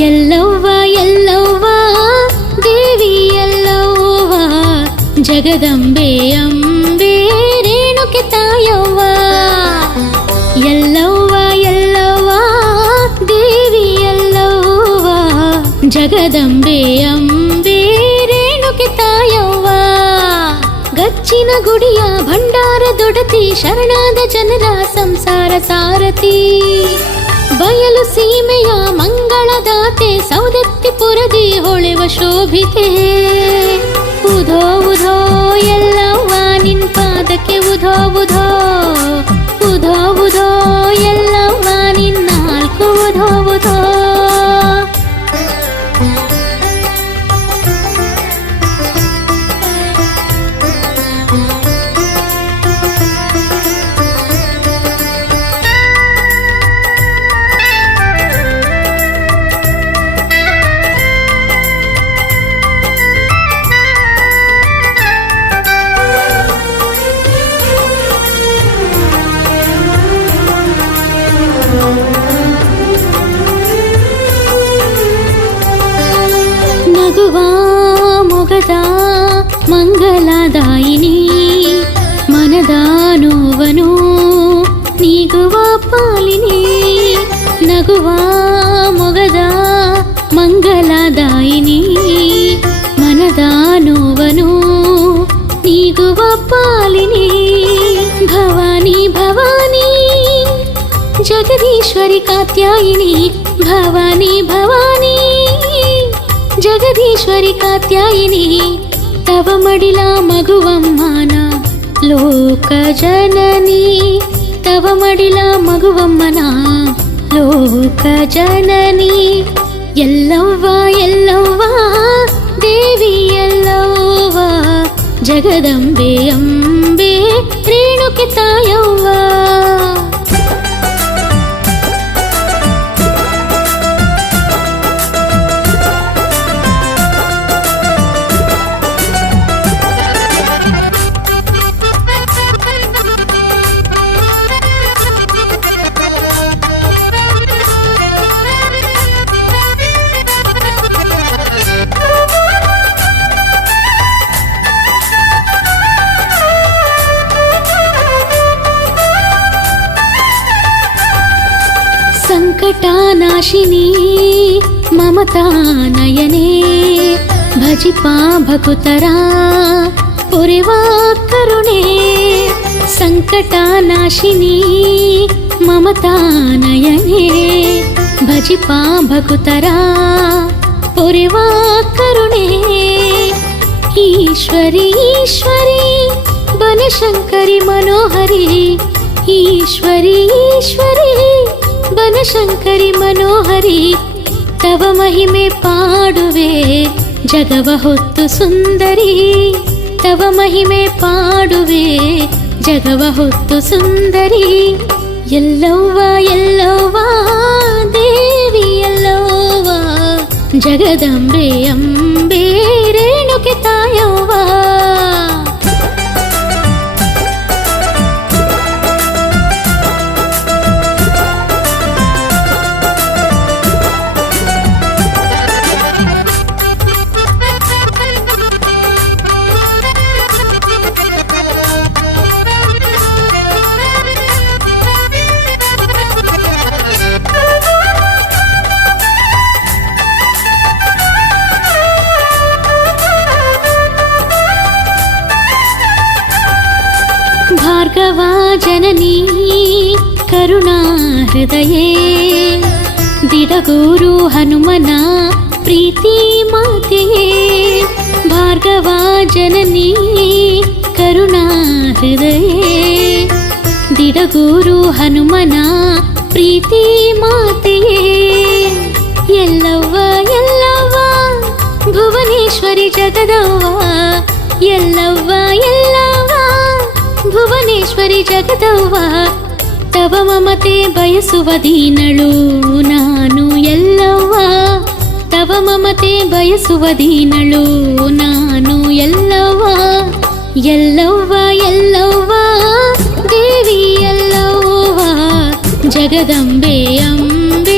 ಎಲ್ಲವ್ವ ಎಲ್ಲವ್ವ ದೇವಿ ಎಲ್ಲವ್ವ ಜಗದಂಬೆ ಅಂಬೆ ರೇಣುಕೆ ತಾಯವ್ವ. ಎಲ್ಲವ್ವ ಎಲ್ಲವ್ವ ದೇವಿ ಎಲ್ಲವ್ವ ಜಗದಂಬೆ ಅಂಬೆ ರೇಣುಕೆ ತಾಯವ್ವ. ಗಚ್ಚಿನ ಗುಡಿಯ ಭಂಡಾರದೊಡತಿ ಶರಣಾದ ಜನರ ಸಂಸಾರ ಸಾರಥಿ. ಬಯಲು ಸೀಮೆಯ ಮಂಗಳದಾತೆ ಸೌದತ್ತಿಪುರದಿ ಹೊಳೆವ ಶೋಭಿತೆ. ಉಧೋ ಉಧೋ ಎಲ್ಲವ್ವ ನಿನ್ ಪಾದಕ್ಕೆ ಉಧೋ ಉಧೋ. ಉಧೋ ಉಧೋ ಎಲ್ಲವ್ವ ನಿನ್ ನಾಲ್ಕು ಉಧೋ ಉಧೋ. ನಗುವ ಮೊಗದ ಮಂಗಲದಾಯಿನಿ ಮನದ ನೋವನು ನೀಗುವ ಪಾಲಿನಿ. ನಗುವ ಮೊಗದ ಮಂಗಲದಾಯಿನಿ ಮನದ ನೋವನು ನೀಗುವ ಪಾಲಿನಿ. ಭವಾನಿ ಭವಾನಿ ಜಗದೀಶ್ವರಿ ಕಾತ್ಯಾಯಿನಿ. ಭವಾನಿ ಭವಾನಿ ಜಗದೀಶ್ವರಿ ಕಾತ್ಯಾಯಿನಿ. ತವ ಮಡಿಲ ಮಗುವಮ್ಮನ ಲೋಕ ಜನನಿ. ತವ ಮಡಿಲ ಮಗುವಮ್ಮನ ಲೋಕ ಜನನಿ. ಎಲ್ಲವ್ವ ಎಲ್ಲವ್ವ ದೇವಿ ಎಲ್ಲವ್ವ ಜಗದಂಬೆ ಅಂಬೆ ರೇಣುಕೆ ತಾಯವ್ವ. ಸಂಕಟನಾಶಿನಿ ಮಮತಾ ನಯನೆ ಭಜಿಪಾ ಭಕುತರ ಪೊರೆವಾ ಕರುಣೆ. ಸಂಕಟನಾಶಿನಿ ಮಮತಾ ನಯನೆ ಭಜಿಪಾ ಭಕುತರ ಪೊರೆವಾ ಕರುಣೆ. ಈಶ್ವರಿ ಈಶ್ವರಿ ಬನಶಂಕರಿ ಮನೋಹರಿ. ಈಶ್ವರಿ ಈಶ್ವರಿ ಬನಶಂಕರಿ ಮನೋಹರಿ. ತವ ಮಹಿಮೆ ಪಾಡುವೆ ಜಗವ ಹೊತ್ತು ಸುಂದರಿ. ತವ ಮಹಿಮೆ ಪಾಡುವೆ ಜಗವ ಹೊತ್ತು ಸುಂದರಿ. ಎಲ್ಲವ್ವ ಎಲ್ಲವ್ವ ದೇವಿ ಎಲ್ಲವ್ವ ಜಗದಂಬೆ ಅಂಬೆ ರೇಣುಕೆ ತಾಯವ್ವ. ಭಾರ್ಗವ ಜನನಿ ಕರುಣಾ ಹೃದಯೇ ದಿಡಗೂರು ಹನುಮನ ಪ್ರೀತಿ ಮಾತೆಯೇ ಭಾರ್ಗವ ಜನನಿ ಕರುಣಾ ಹೃದಯೇ ದಿಡಗೂರು ಹನುಮನ ಪ್ರೀತಿ ಮಾತೆಯೇ ಎಲ್ಲವ್ವ ಎಲ್ಲವ್ವ ಭುವನೇಶ್ವರಿ ಜಗದವ್ವ ಎಲ್ಲವ್ವ ಎಲ್ಲವ್ವ ಭುವನೇಶ್ವರಿ ಜಗದವ್ವ ತವ ಮಮತೆ ಬಯಸುವ ದೀನಳು ನಾನು ಎಲ್ಲವ್ವ ತವ ಮಮತೆ ಬಯಸುವ ದೀನಳು ನಾನು ಎಲ್ಲವ್ವ ಎಲ್ಲವ್ವ ಎಲ್ಲವ್ವ ದೇವಿ ಎಲ್ಲವ್ವ ಜಗದಂಬೆ ಅಂಬೆ